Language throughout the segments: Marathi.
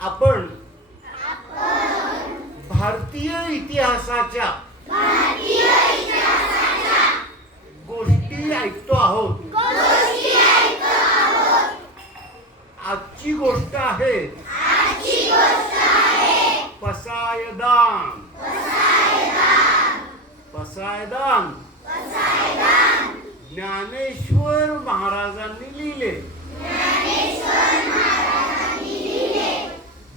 आपण भारतीय इतिहासाच्या गोष्टी ऐकतो आहोत. आजची गोष्ट आहे पसायदान. पसायदान. ज्ञानेश्वर महाराजांनी लिहिले.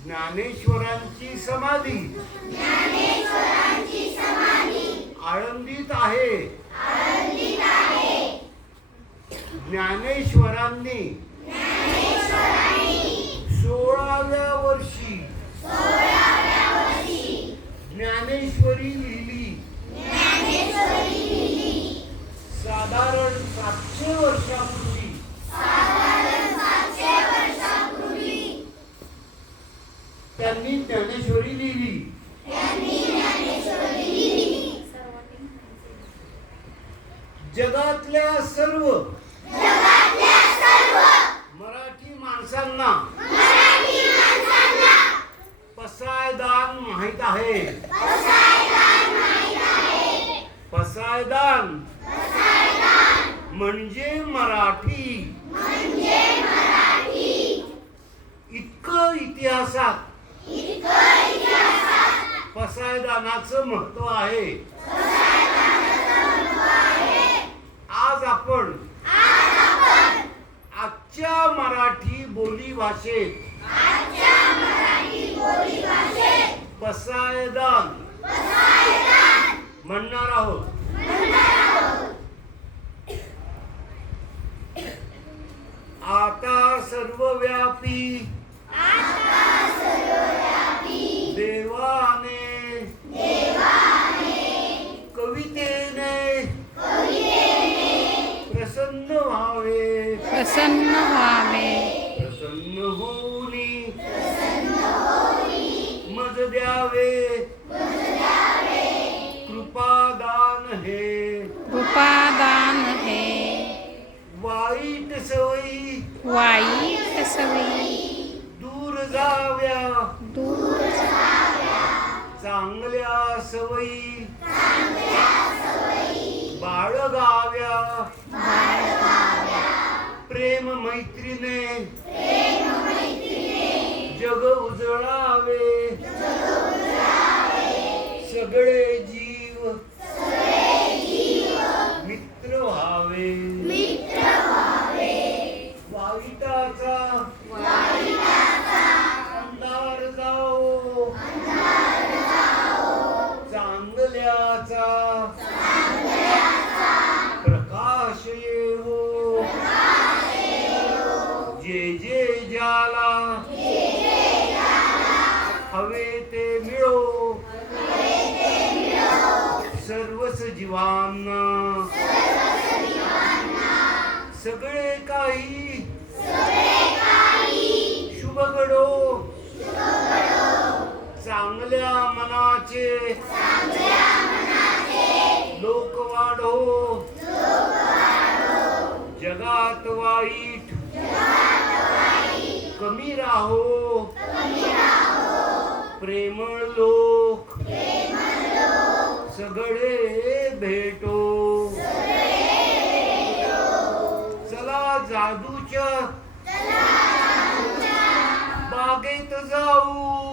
ज्ञानेश्वरांची समाधी. आळंदीत आहे. ज्ञानेश्वरांनी सोळाव्या वर्षी ज्ञानेश्वरी लिहिली साधारण सातशे वर्षापूर्वी त्यांनी ज्ञानेश्वरी लिहिली जगातल्या सर्व मराठी माणसांना पसायदान माहीत आहे. पसायदान म्हणजे मराठी. इतकं इतिहासात पसायदानाचं महत्त्व आहे. आज आपण आजच्या मराठी बोली भाषेत पसायदान म्हणणार आहोत. आता सर्वव्यापी प्रसन्न व्हावे. प्रसन्न होऊनी. मज द्यावे. कृपादान हे. उपादान हे. वाईट सवयी. वाईट सवयी. दूर जाव्या. दूर चांगल्या सवयी. बाळगाव्या प्रेम मैत्रीने. जग उजळावे. सगळे जे जे ज्याला हवे ते मिळो. सर्वच जीवांना सगळे काही शुभ घडो चांगल्या मनाचे लोक वाढो. जगात वाईट कमी राहो. प्रेमळ लोक. सगळे भेटो. चला जादूच्या. बागेत जाऊ.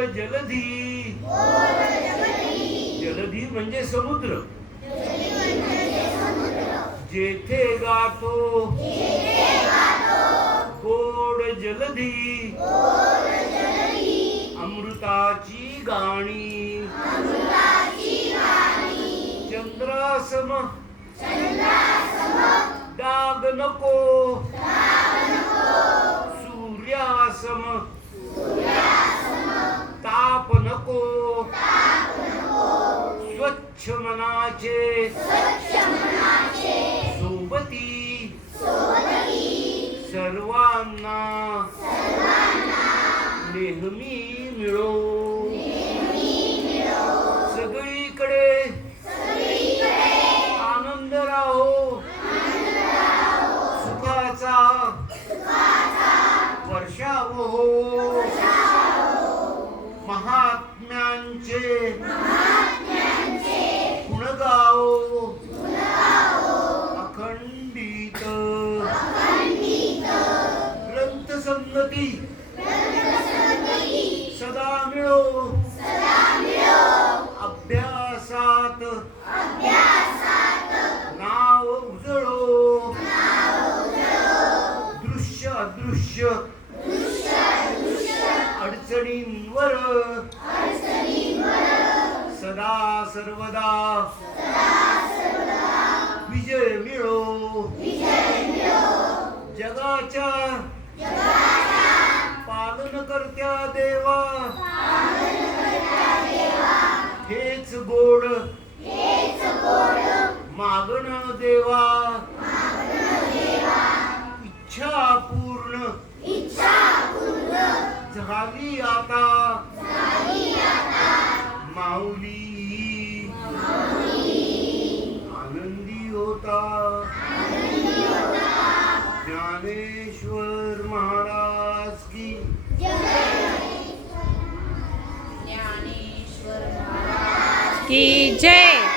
जलधी. जलधी म्हणजे समुद्र. जेथे गातो. गोड जलधी. अमृताची गाणी. चंद्रासम. डाग नको. सूर्यासम ताप नको स्वच्छ मनाचे सोबती. सर्वांना. नेहमी मिळो. सगळीकडे. आनंद राहो. सुखाचा. वर्षाव हो अभ्यासात. नाव उजळो. दृश्य अदृश्य. अडचणींवर. सदा सर्वदा. विजय मिळो. जगाच्या पालन करत्या देवा. हेच गोड मागण देवा. इच्छा पूर्ण. झाली आता. माऊली. आनंदी होता. ज्ञानेश्वर महाराज की. की जय.